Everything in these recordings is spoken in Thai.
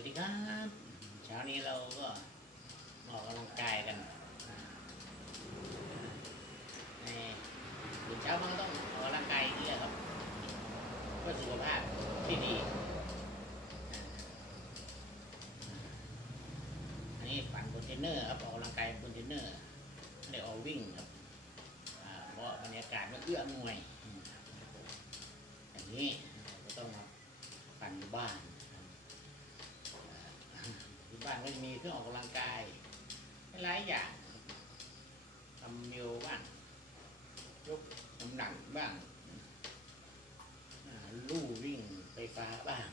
วัสดีครับ เช้านี้เราก็ออกกำลังกายกันในตื่นเช้ามันก็ต้องออกกำลังกายอย่างนี้แหละครับเพื่อสุขภาพที่ดีอันนี้ปั่นบนเทนเนอร์ครับออกกำลังกายบนเทนเนอร์ไม่ได้ออกวิ่งครับเพราะบรรยากาศมันเอื้ออำนวยอืมอย่างนี้ก็ต้องปั่นบ้าน บ้านก็จะมีเครื่องออกกำลังกายหลายอย่างทำโยบ้างยกน้ำหนักบ้างลู่วิ่งไฟฟ้าบ้าง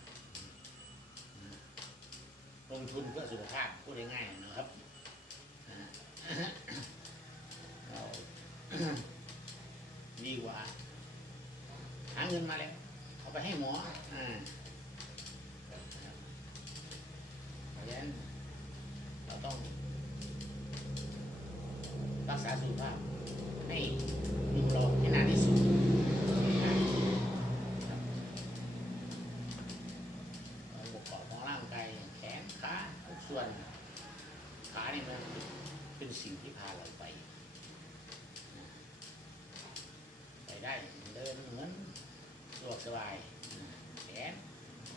ลงทุนเพื่อสุขภาพพูดง่ายๆนะครับเราดีกว่าหาเงินมาแล้วเอาไปให้หมออ่า เพราะฉะนั้นเราต้องรักษาสุขภาพให้อยู่รอให้นานที่สุดนะครับองค์ประกอบของร่างกายอย่างแขนขาทุกส่วนขานี่มันเป็นสิ่งที่พาเราไปนะไปได้เดินเหมือนสะดวกสบายนะแขน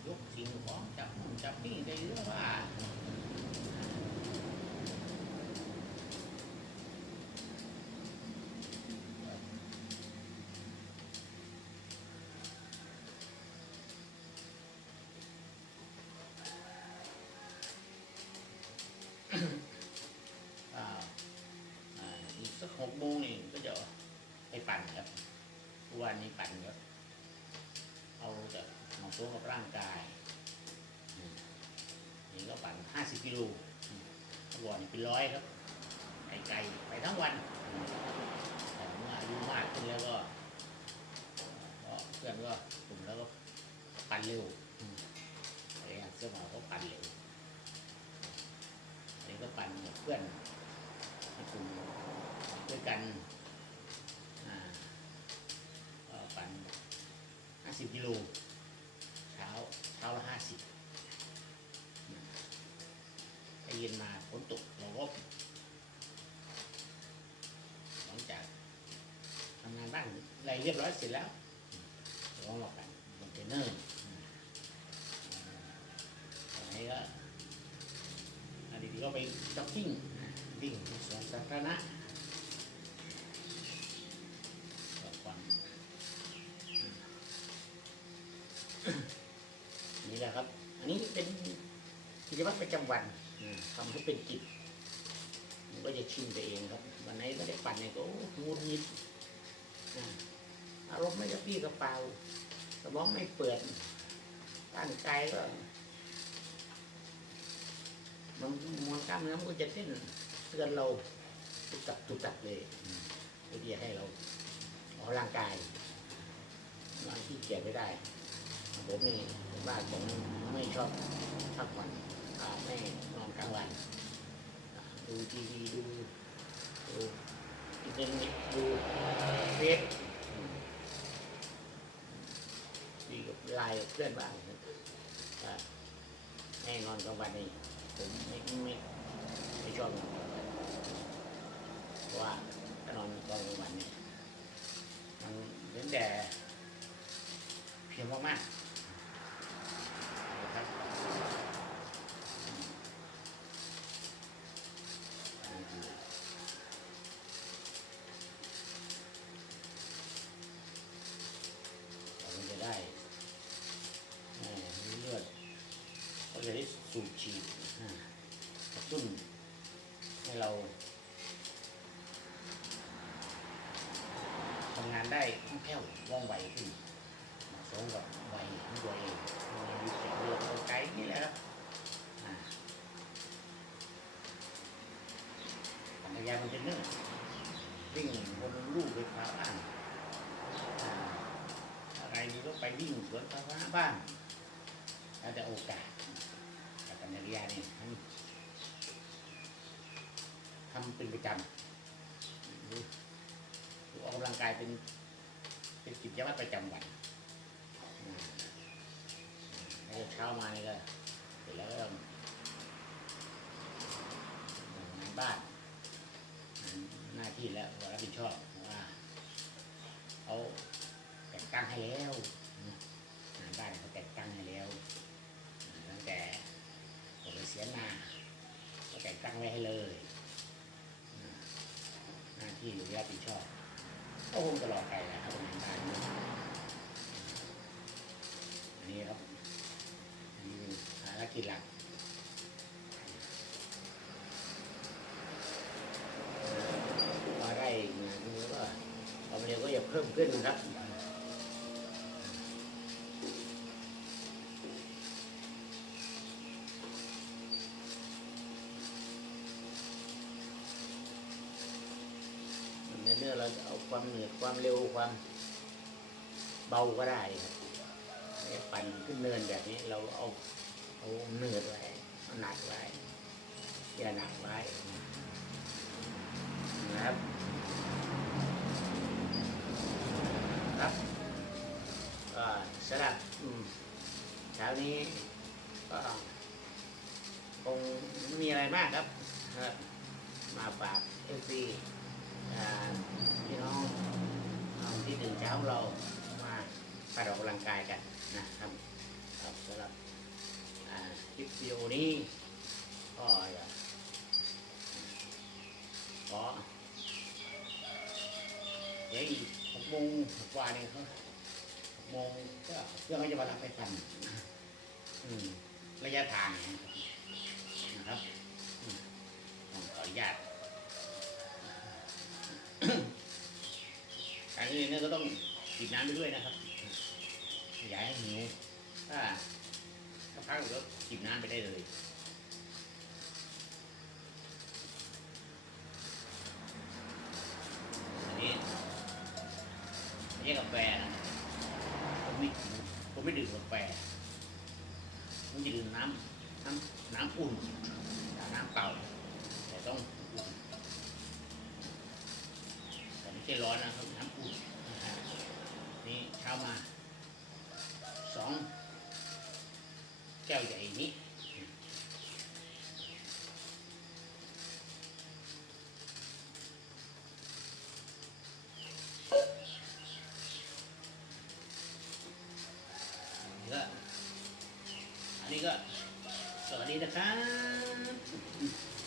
ยกสิ่งของจั บนู่นจับนี่ได้เรื่องว่าอีกสักหกโมงนี่ก็จะไปปั่นครับวันนี้ปั่นครับเอาจากหมองตัวกับร่างกายอืมนี่ก็ปั่น ห้าสิบกิโลบ่อก่อนนี่เป็นร้อยครับไปไกลไปทั้งวันอืมแต่เมื่ออายุมากขึ้นแล้วก็เพื่อนก็กลุ่มแล้วก็ปั่นเร็วอืมไอ้เสื้อหมอก็ปั่นเร็วอันนี้ก็ปั่นกับเพื่อนกลุ่มด้วยกันปั่นห้าสิบกิโลเช้าเช้าละห้าสิบถ้า เย็นมาฝนตกเราก็หลังจากทำงานบ้านอะไรเรียบร้อยเสร็จแล้วเราก็มากันบนเทรนเนอร์อันนี้ก็อันนี้ก็ไปจ็อกกิ้งวิ่งสวนสาธารณะก็ความนี่แหละครับ อันนี้เป็นกิจวัตรประจำวัน ทำให้เป็นกิจมันก็จะชินไปเองครับ วันไหนไม่ได้ปั่นเนี่ยก็งุนงิดอ่ารมณ์ไม่กระปี้กระเป๋าสมองไม่เปิดร่างกายก็มันมวลกล้ามเนื้อมันก็จะเต้นเตือนเราตุกตักตุกตักเลยอืมเพื่อที่จะให้เราออกร่างกายบางที่เกียจไม่ได้ผมนี่บ้านผมไม่ชอบพักผ่อนไม่างวัน ดูทีวีดูดูอินเทอร์เน็ตดูเฟซดีกับไลน์เพื่อนบ้างอ่าให้นอนกลางวันนี่ผมไม่ไม่ไม่ชอบนอนกลางวันเพราะว่านอนตอนกลางวันนี่มันเหมือนแต่เพียงมากๆ นะครับนี่คือเราก็จะได้เอ่อมีเลือดก็จะได้สูบฉีดอ่ากระตุ้นให้เราทำงานได้คล่อง แค่วว่องไวขึ้นมาสมกับวัยของตัวเองมีอายุเจ็ดเดือนเอาไกลนี่แหละครับปั่นจักรยามันเป็นเรื่อวิ่งบนลู่ไฟฟ้าบ้างอ่าอะไรนี่ก็ไปวิ่งสวนสาธาบ้างแล้วแต่โอกาสแต่ปั่นจักรยานนี่ทำทำเป็นประจำหรือออกกำลังกายเป็น เป็นกิจวัตรประจำวันเช้ามานี่ก็เสร็จแล้วก็งานบ้านหน้าที่แล้วรับผิดชอบว่าเขาแต่งตั้งให้แล้วงานบ้านเขาแต่งตั้งให้แล้วตั้งแต่ผมเสียนาก็แต่งตั้งไว้ให้เลย หน้าที่อยู่รับผิดชอบ ก็คงตลอดไปนะครับผมนี่ครับนี่เป็ภารกิจหลักพอได้งานนี้ว่าความเร็วก็อย่าเพิ่มขึ้นครับ เหนืดความเร็วความเบาก็ได้ครับปั่นขึ้นเนินแบบนี้เราเอาเอาเหนืดไว้หนักไว้อย่าหนักไว้นะครับครับก็สำหรับเช้านี้ก็คงมีอะไรมากครับครับมาฝากเอฟซีพี่น้อง เอาที่ตื่นเช้าเรามาไปออกกำลังกายกันนะครับสำหรับคลิปวิดีโอนี้ก็ขอเดี๋ยวอีกหกโมงกว่าเนี่ยเขาหกโมงก็เครื่องก็จะมารับไปกันระยะทางนะครับ นน้ำไปด้วยนะครับอย่าให้หิวถ้าถ้าพักก็กินน้ำไปได้เลยอันนี้อันนี้กาแฟนะผมไม่ผมไม่ดื่มกาแฟผมจะดื่มน้ำน้ำน้ำอุ่นน้ำเปล่า แต่ต้องอุ่นแต่ไม่ใช่ร้อนนะครับน้ำอุ่น นี่เช้ามาสองแก้วใหญ่นี้อันนี้ก็อันนี้ก็สวัสดีนะครับ